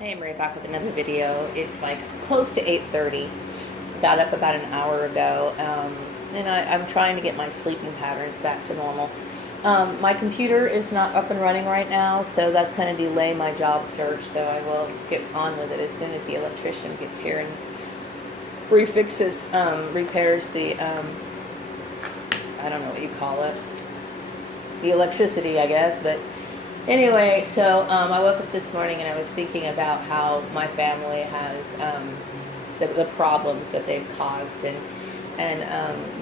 Hey, I'm right back with another video. It's like close to 8:30. Got up about an hour ago, and I'm trying to get my sleeping patterns back to normal. My computer is not up and running right now, so that's going to delay my job search. So I will get on with it as soon as the electrician gets here and refixes, repairs the, I don't know what you call it, the electricity, I guess, but anyway, so I woke up this morning and I was thinking about how my family has the problems that they've caused, and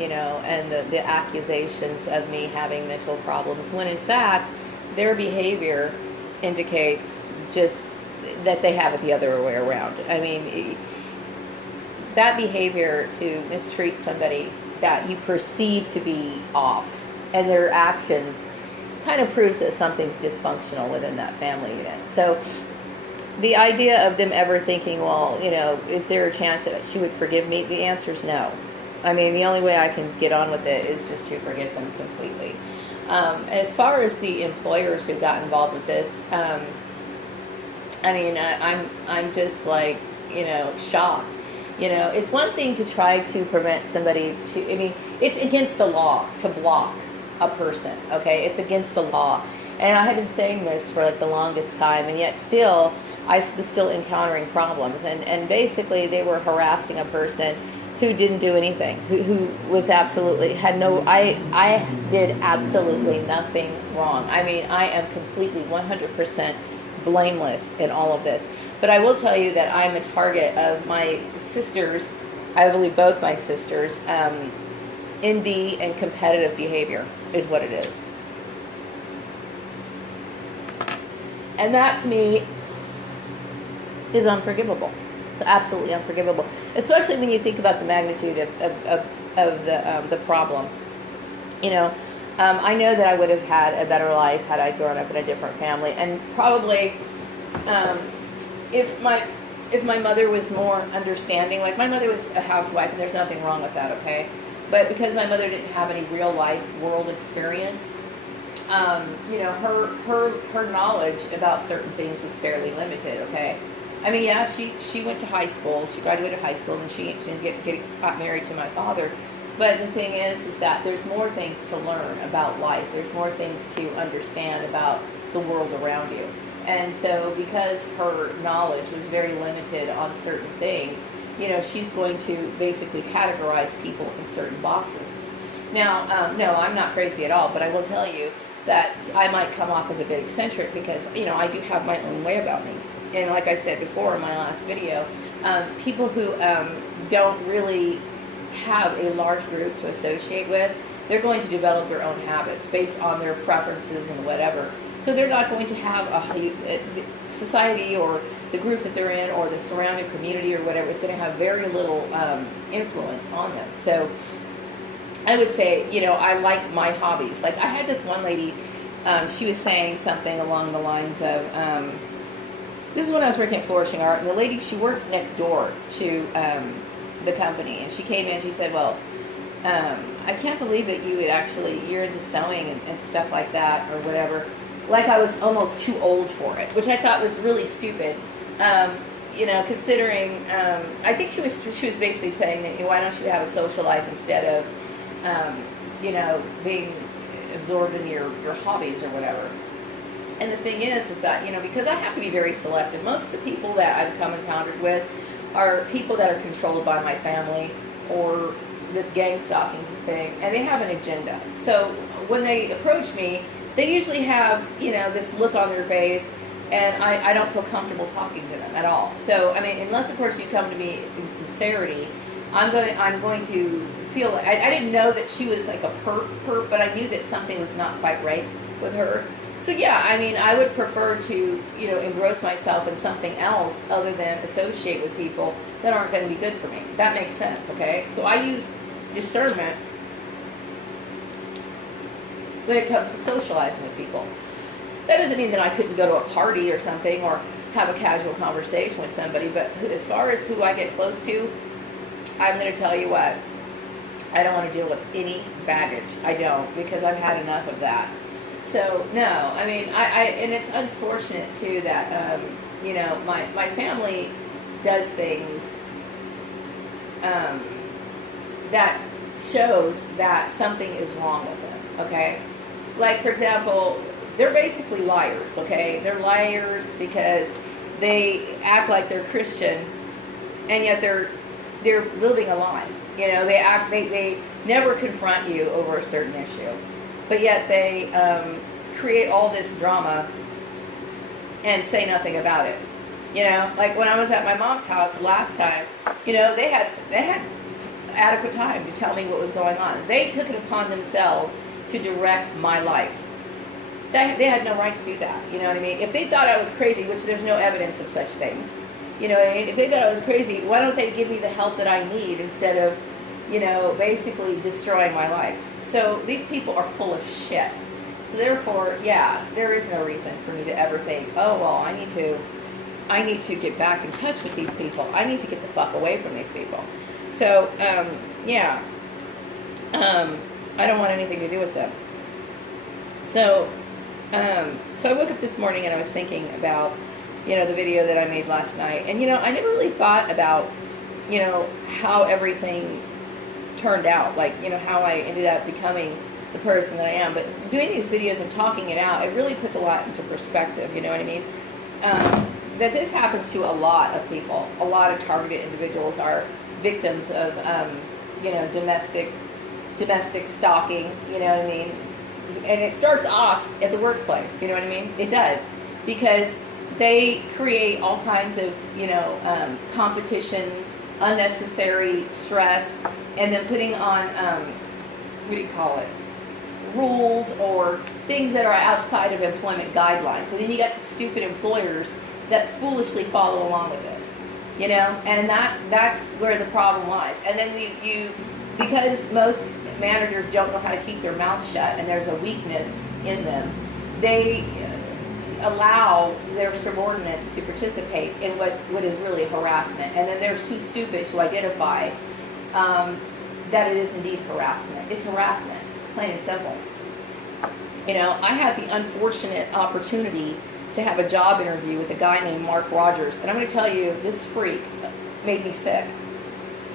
the accusations of me having mental problems, when in fact their behavior indicates just that they have it the other way around. I mean, that behavior to mistreat somebody that you perceive to be off, and their actions kind of proves that something's dysfunctional within that family unit. So the idea of them ever thinking, well, is there a chance that she would forgive me? The answer is no. I mean, the only way I can get on with it is just to forget them completely. As far as the employers who got involved with this, I'm just like, shocked. It's one thing to try to prevent somebody it's against the law to block a person, okay? It's against the law. And I had been saying this for like the longest time, and yet still, I was still encountering problems. And basically, they were harassing a person who didn't do anything, who was absolutely, I did absolutely nothing wrong. I mean, I am completely 100% blameless in all of this. But I will tell you that I'm a target of my sisters, I believe both my sisters, envy and competitive behavior is what it is. And that to me is unforgivable. It's absolutely unforgivable, especially when you think about the magnitude of the problem. I know that I would have had a better life had I grown up in a different family, and probably if my mother was more understanding. Like, my mother was a housewife, and there's nothing wrong with that, okay? But because my mother didn't have any real life world experience, her knowledge about certain things was fairly limited, okay? I mean, yeah, she went to high school, she graduated high school, and she got married to my father. But the thing is that there's more things to learn about life. There's more things to understand about the world around you. And so because her knowledge was very limited on certain things, she's going to basically categorize people in certain boxes. Now, no, I'm not crazy at all, but I will tell you that I might come off as a bit eccentric because, I do have my own way about me. And like I said before in my last video, people who don't really have a large group to associate with, they're going to develop their own habits based on their preferences and whatever. So they're not going to have a society or the group that they're in or the surrounding community or whatever. It's going to have very little influence on them. So I would say, I like my hobbies. Like, I had this one lady, she was saying something along the lines of, this is when I was working at Flourishing Art, and the lady, she worked next door to the company, and she came in and she said, well, I can't believe that you're into sewing and stuff like that or whatever. Like I was almost too old for it, which I thought was really stupid. Considering, I think she was basically saying that, why don't you have a social life instead of, being absorbed in your hobbies or whatever. And the thing is that, because I have to be very selective, most of the people that I've come encountered with are people that are controlled by my family or this gang stalking thing, and they have an agenda. So when they approach me, they usually have, this look on their face, and I don't feel comfortable talking to them at all. So, I mean, unless, of course, you come to me in sincerity, I'm going to feel, I didn't know that she was like a perp, but I knew that something was not quite right with her. So yeah, I mean, I would prefer to, engross myself in something else other than associate with people that aren't going to be good for me. That makes sense, okay? So I use discernment when it comes to socializing with people. That doesn't mean that I couldn't go to a party or something or have a casual conversation with somebody, but as far as who I get close to, I'm going to tell you what, I don't want to deal with any baggage. I don't, because I've had enough of that. So, no, I mean, and it's unfortunate, too, that you know, my family does things that shows that something is wrong with them, okay? Like, for example, they're basically liars, okay? They're liars because they act like they're Christian, and yet they're living a lie. You know, they never confront you over a certain issue, but yet they create all this drama and say nothing about it. You know, like when I was at my mom's house last time, you know, they had adequate time to tell me what was going on. They took it upon themselves to direct my life. They had no right to do that. You know what I mean? If they thought I was crazy, which there's no evidence of such things, you know what I mean? If they thought I was crazy, why don't they give me the help that I need instead of, you know, basically destroying my life? So these people are full of shit. So therefore, yeah, there is no reason for me to ever think, oh, well, I need to get back in touch with these people. I need to get the fuck away from these people. So, yeah, I don't want anything to do with them. So I woke up this morning and I was thinking about, you know, the video that I made last night. And, you know, I never really thought about, you know, how everything turned out. Like, you know, how I ended up becoming the person that I am. But doing these videos and talking it out, it really puts a lot into perspective, you know what I mean? That this happens to a lot of people. A lot of targeted individuals are victims of, you know, domestic stalking, you know what I mean? And it starts off at the workplace, you know what I mean? It does. Because they create all kinds of, you know, competitions, unnecessary stress, and then putting on, what do you call it? Rules or things that are outside of employment guidelines. And then you got the stupid employers that foolishly follow along with it, you know? And that's where the problem lies. And then you because most managers don't know how to keep their mouth shut and there's a weakness in them, they allow their subordinates to participate in what is really harassment. And then they're too stupid to identify that it is indeed harassment. It's harassment, plain and simple. You know, I had the unfortunate opportunity to have a job interview with a guy named Mark Rogers. And I'm going to tell you, this freak made me sick.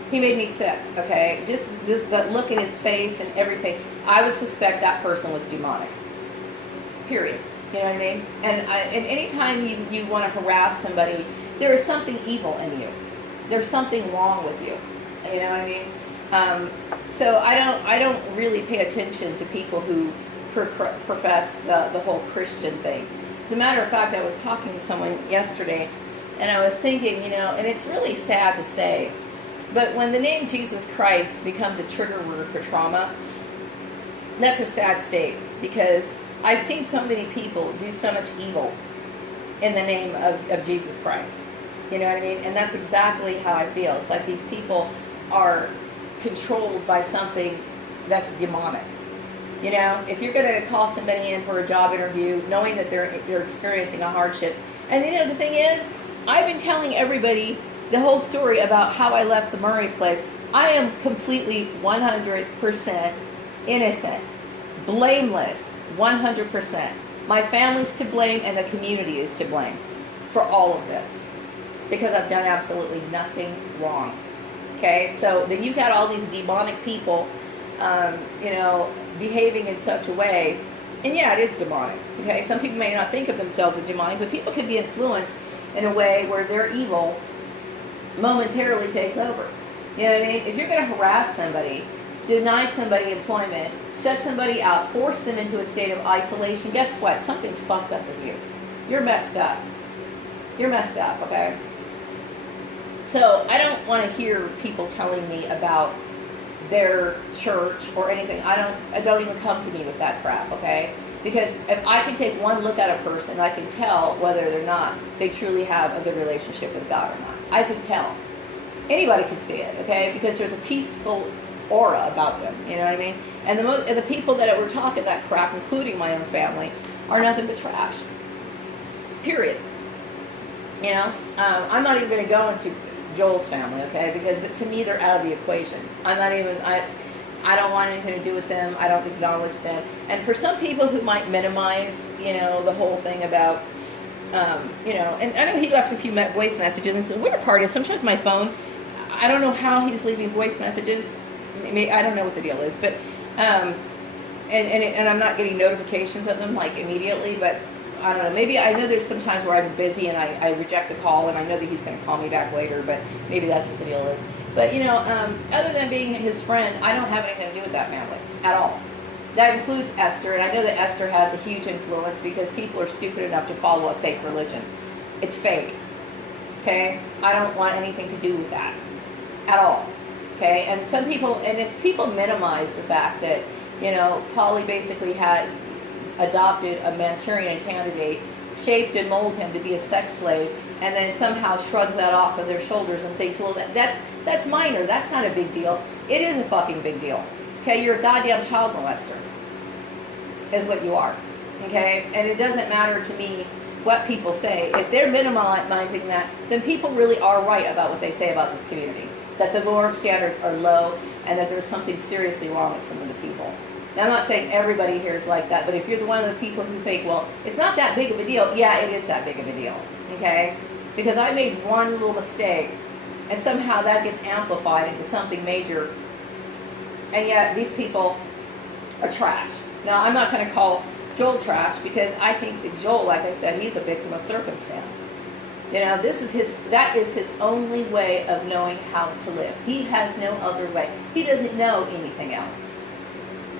He made me sick, okay? Just the look in his face and everything. I would suspect that person was demonic. Period. You know what I mean? And any time you want to harass somebody, there is something evil in you. There's something wrong with you. You know what I mean? So I don't really pay attention to people who profess the whole Christian thing. As a matter of fact, I was talking to someone yesterday, and I was thinking, you know, and it's really sad to say, but when the name Jesus Christ becomes a trigger word for trauma, that's a sad state, because I've seen so many people do so much evil in the name of Jesus Christ. You know what I mean? And that's exactly how I feel. It's like these people are controlled by something that's demonic. You know, if you're going to call somebody in for a job interview, knowing that they're experiencing a hardship, and you know, the thing is, I've been telling everybody the whole story about how I left the Murray's place. I am completely 100% innocent, blameless, 100%. My family's to blame and the community is to blame for all of this because I've done absolutely nothing wrong. Okay, so then you've got all these demonic people, you know, behaving in such a way, and yeah, it is demonic. Okay, some people may not think of themselves as demonic, but people can be influenced in a way where their evil momentarily takes over. You know what I mean? If you're going to harass somebody, deny somebody employment, shut somebody out, force them into a state of isolation, guess what? Something's fucked up with you. You're messed up. You're messed up, okay? So I don't want to hear people telling me about their church or anything. I don't even come to me with that crap, okay? Because if I can take one look at a person, I can tell whether or not they truly have a good relationship with God or not. I can tell. Anybody can see it, okay? Because there's a peaceful aura about them, you know what I mean? And the people that were talking that crap, including my own family, are nothing but trash. Period. You know? I'm not even going to go into Joel's family, okay? Because to me, they're out of the equation. I don't want anything to do with them. I don't acknowledge them. And for some people who might minimize, you know, the whole thing about You know, and I know he left a few voice messages, and so the weird part is sometimes my phone, I don't know how he's leaving voice messages. Maybe, I don't know what the deal is, but and I'm not getting notifications of them like immediately, but I don't know. Maybe I know there's some times where I'm busy and I reject the call, and I know that he's going to call me back later, but maybe that's what the deal is. But, you know, other than being his friend, I don't have anything to do with that family at all. That includes Esther, and I know that Esther has a huge influence because people are stupid enough to follow a fake religion. It's fake, okay? I don't want anything to do with that at all, okay? And some people, and if people minimize the fact that, you know, Polly basically had adopted a Manchurian candidate, shaped and molded him to be a sex slave, and then somehow shrugs that off of their shoulders and thinks, well, that's minor. That's not a big deal. It is a fucking big deal. Okay, you're a goddamn child molester, is what you are. Okay, and it doesn't matter to me what people say. If they're minimizing that, then people really are right about what they say about this community. That the norm standards are low, and that there's something seriously wrong with some of the people. Now, I'm not saying everybody here is like that, but if you're the one of the people who think, well, it's not that big of a deal, yeah, it is that big of a deal, okay? Because I made one little mistake, and somehow that gets amplified into something major, and yet these people are trash. Now, I'm not going to call Joel trash, because I think that Joel, like I said, he's a victim of circumstance. You know, that is his only way of knowing how to live. He has no other way. He doesn't know anything else.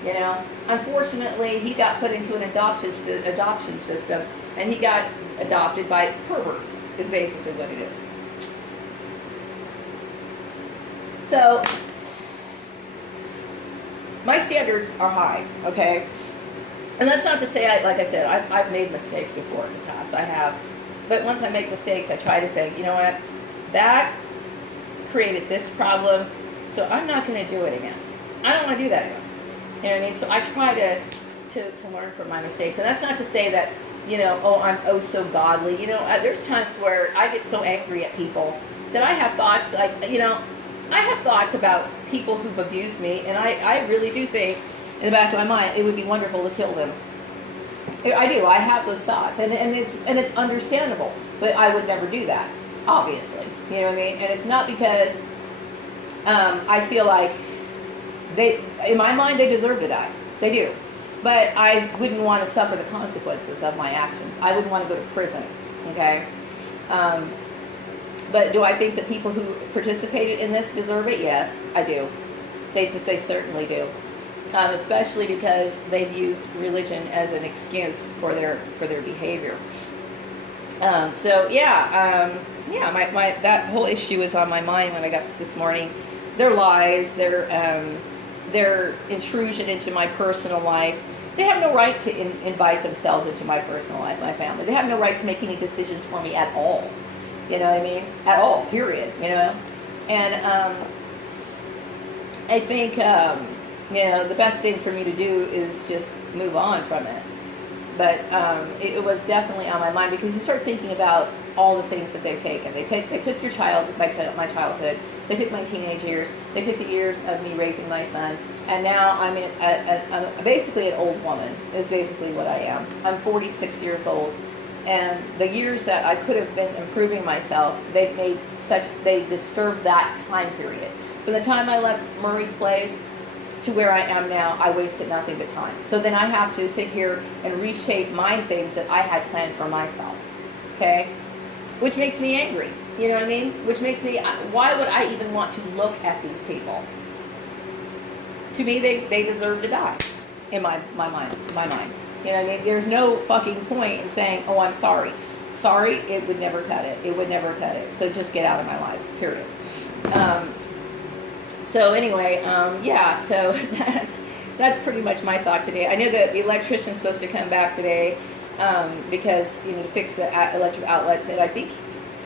You know, unfortunately, he got put into an adoption system, and he got adopted by perverts, is basically what it is. So, my standards are high, okay? And that's not to say, like I said, I've made mistakes before in the past. I have. But once I make mistakes, I try to think, you know what? That created this problem, so I'm not going to do it again. I don't want to do that again. You know what I mean? So I try to learn from my mistakes. And that's not to say that, you know, oh, I'm oh so godly. You know, there's times where I get so angry at people that I have thoughts like, you know, I have thoughts about people who've abused me, and I really do think in the back of my mind it would be wonderful to kill them. I do. I have those thoughts, and it's understandable, but I would never do that, obviously. You know what I mean? And it's not because I feel like in my mind, they deserve to die. They do. But I wouldn't want to suffer the consequences of my actions. I wouldn't want to go to prison, okay? But do I think that people who participated in this deserve it? Yes, I do. They certainly do. Especially because they've used religion as an excuse for their behavior. So yeah, that whole issue was on my mind when I got up this morning. Their lies, their intrusion into my personal life. They have no right to invite themselves into my personal life, my family. They have no right to make any decisions for me at all. You know what I mean? At all, period. You know? And I think, you know, the best thing for me to do is just move on from it. But it was definitely on my mind, because you start thinking about all the things that they've taken. They took your my childhood. They took my teenage years. They took the years of me raising my son. And now I'm basically an old woman, is basically what I am. I'm 46 years old. And the years that I could have been improving myself, they disturbed that time period. From the time I left Murray's place to where I am now, I wasted nothing but time. So then I have to sit here and reshape my things that I had planned for myself. Okay? Which makes me angry. You know what I mean? Which makes me, why would I even want to look at these people? To me, they deserve to die. In my mind. You know what I mean? There's no fucking point in saying, oh, I'm sorry. Sorry, it would never cut it. It would never cut it. So just get out of my life. Period. So anyway, yeah, so that's pretty much my thought today. I know that the electrician's supposed to come back today because, you know, to fix the electric outlets, and I think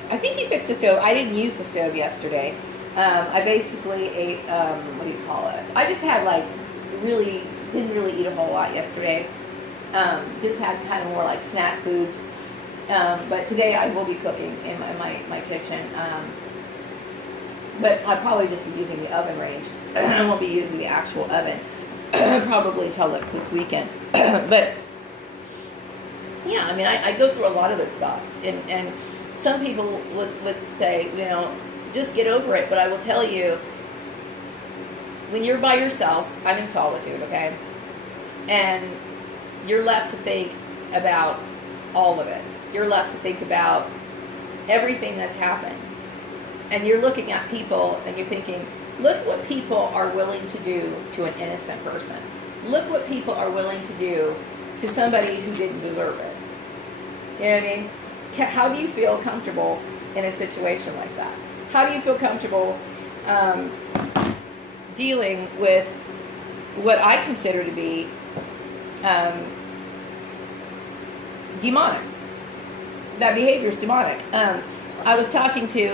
he fixed the stove. I didn't use the stove yesterday. I basically ate, what do you call it? I just had didn't really eat a whole lot yesterday. Just had kind of more like snack foods. But today I will be cooking in my kitchen. But I'll probably just be using the oven range. I won't be using the actual oven. Probably till this weekend. But Yeah, I mean, I go through a lot of those thoughts, and some people would say, just get over it. But I will tell you, when you're by yourself, I'm in solitude, okay, and you're left to think about all of it. You're left to think about everything that's happened, and you're looking at people, and you're thinking, look what people are willing to do to an innocent person. Look what people are willing to do to somebody who didn't deserve it. You know what I mean? How do you feel comfortable in a situation like that? How do you feel comfortable dealing with what I consider to be demonic? That behavior is demonic. I was talking to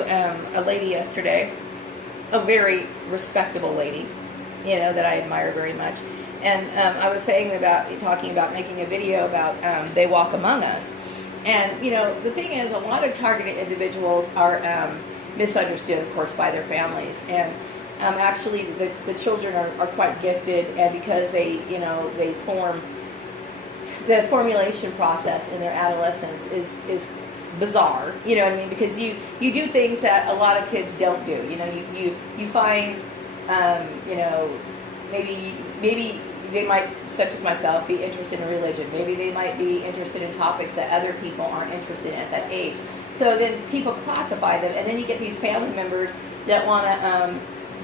a lady yesterday, a very respectable lady, that I admire very much. And I was talking about making a video about They Walk Among Us. And, the thing is, a lot of targeted individuals are misunderstood, of course, by their families. And actually, the children are quite gifted, and because they form, the formulation process in their adolescence is bizarre, you know what I mean? Because you do things that a lot of kids don't do. You find, maybe they might, such as myself, be interested in religion. Maybe they might be interested in topics that other people aren't interested in at that age. So then people classify them, and then you get these family members that want to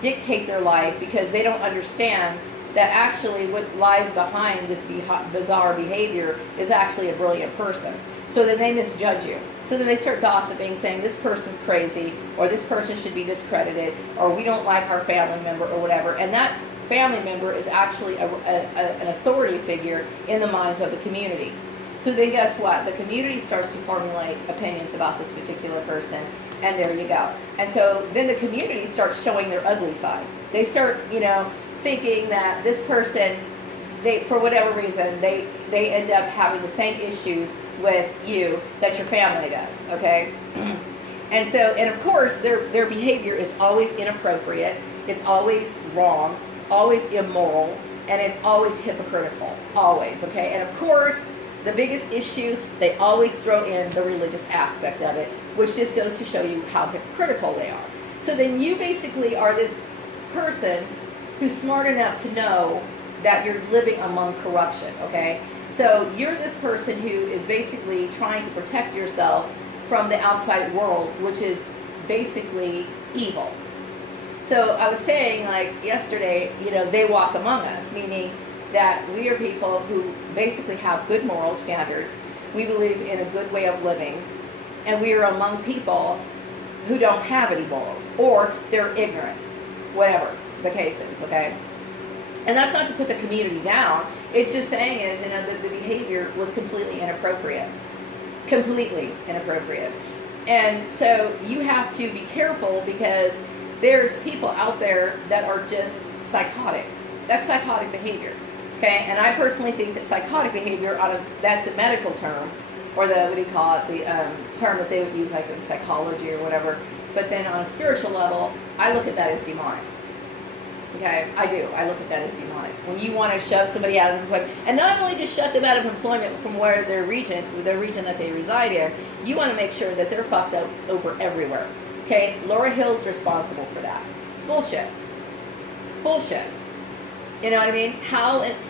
dictate their life because they don't understand that actually what lies behind this bizarre behavior is actually a brilliant person. So then they misjudge you. So then they start gossiping, saying this person's crazy, or this person should be discredited, or we don't like our family member, or whatever. And that family member is actually an authority figure in the minds of the community. So then guess what? The community starts to formulate opinions about this particular person, and there you go. And so then the community starts showing their ugly side. They start, thinking that this person, for whatever reason, they end up having the same issues with you that your family does, okay? And of course, their behavior is always inappropriate, it's always wrong, always immoral, and it's always hypocritical, always, okay? And of course, the biggest issue, they always throw in the religious aspect of it, which just goes to show you how hypocritical they are. So then you basically are this person who's smart enough to know that you're living among corruption, okay? So you're this person who is basically trying to protect yourself from the outside world, which is basically evil. So I was saying, like yesterday, they walk among us, meaning that we are people who basically have good moral standards. We believe in a good way of living, and we are among people who don't have any morals, or they're ignorant, whatever the case is, okay? And that's not to put the community down. It's just saying is, that the behavior was completely inappropriate. Completely inappropriate. And so you have to be careful because there's people out there that are just psychotic. That's psychotic behavior, okay? And I personally think that psychotic behavior, that's a medical term, or the term that they would use like in psychology or whatever. But then on a spiritual level, I look at that as demonic. Okay, I do. I look at that as demonic. When you want to shove somebody out of employment, and not only just shut them out of employment from where their region that they reside in, you want to make sure that they're fucked up over everywhere. Okay, Laura Hill's responsible for that. It's bullshit. Bullshit. You know what I mean?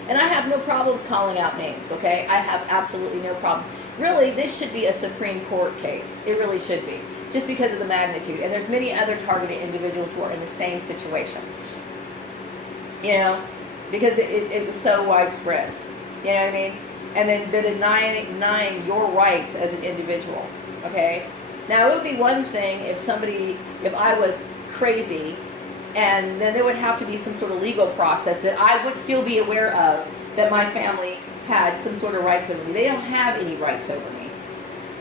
And I have no problems calling out names, okay? I have absolutely no problems. Really, this should be a Supreme Court case. It really should be. Just because of the magnitude. And there's many other targeted individuals who are in the same situation. Because it was so widespread. You know what I mean? And then the denying your rights as an individual, okay? Now, it would be one thing if I was crazy, and then there would have to be some sort of legal process that I would still be aware of, that my family had some sort of rights over me. They don't have any rights over me.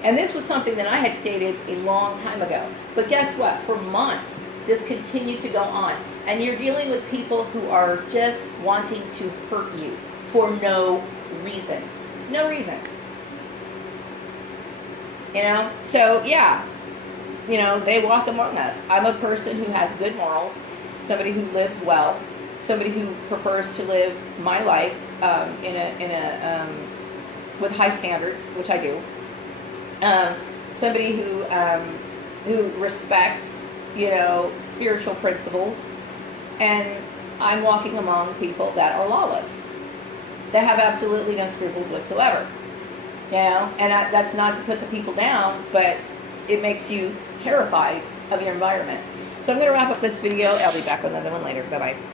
And this was something that I had stated a long time ago. But guess what? For months, this continued to go on. And you're dealing with people who are just wanting to hurt you for no reason. No reason. So yeah, they walk among us. I'm a person who has good morals, somebody who lives well, somebody who prefers to live my life in a with high standards, which I do. Somebody who respects, you know, spiritual principles, and I'm walking among people that are lawless. They have absolutely no scruples whatsoever. You know, and that's not to put the people down, but it makes you terrified of your environment. So I'm going to wrap up this video. I'll be back with another one later. Bye-bye.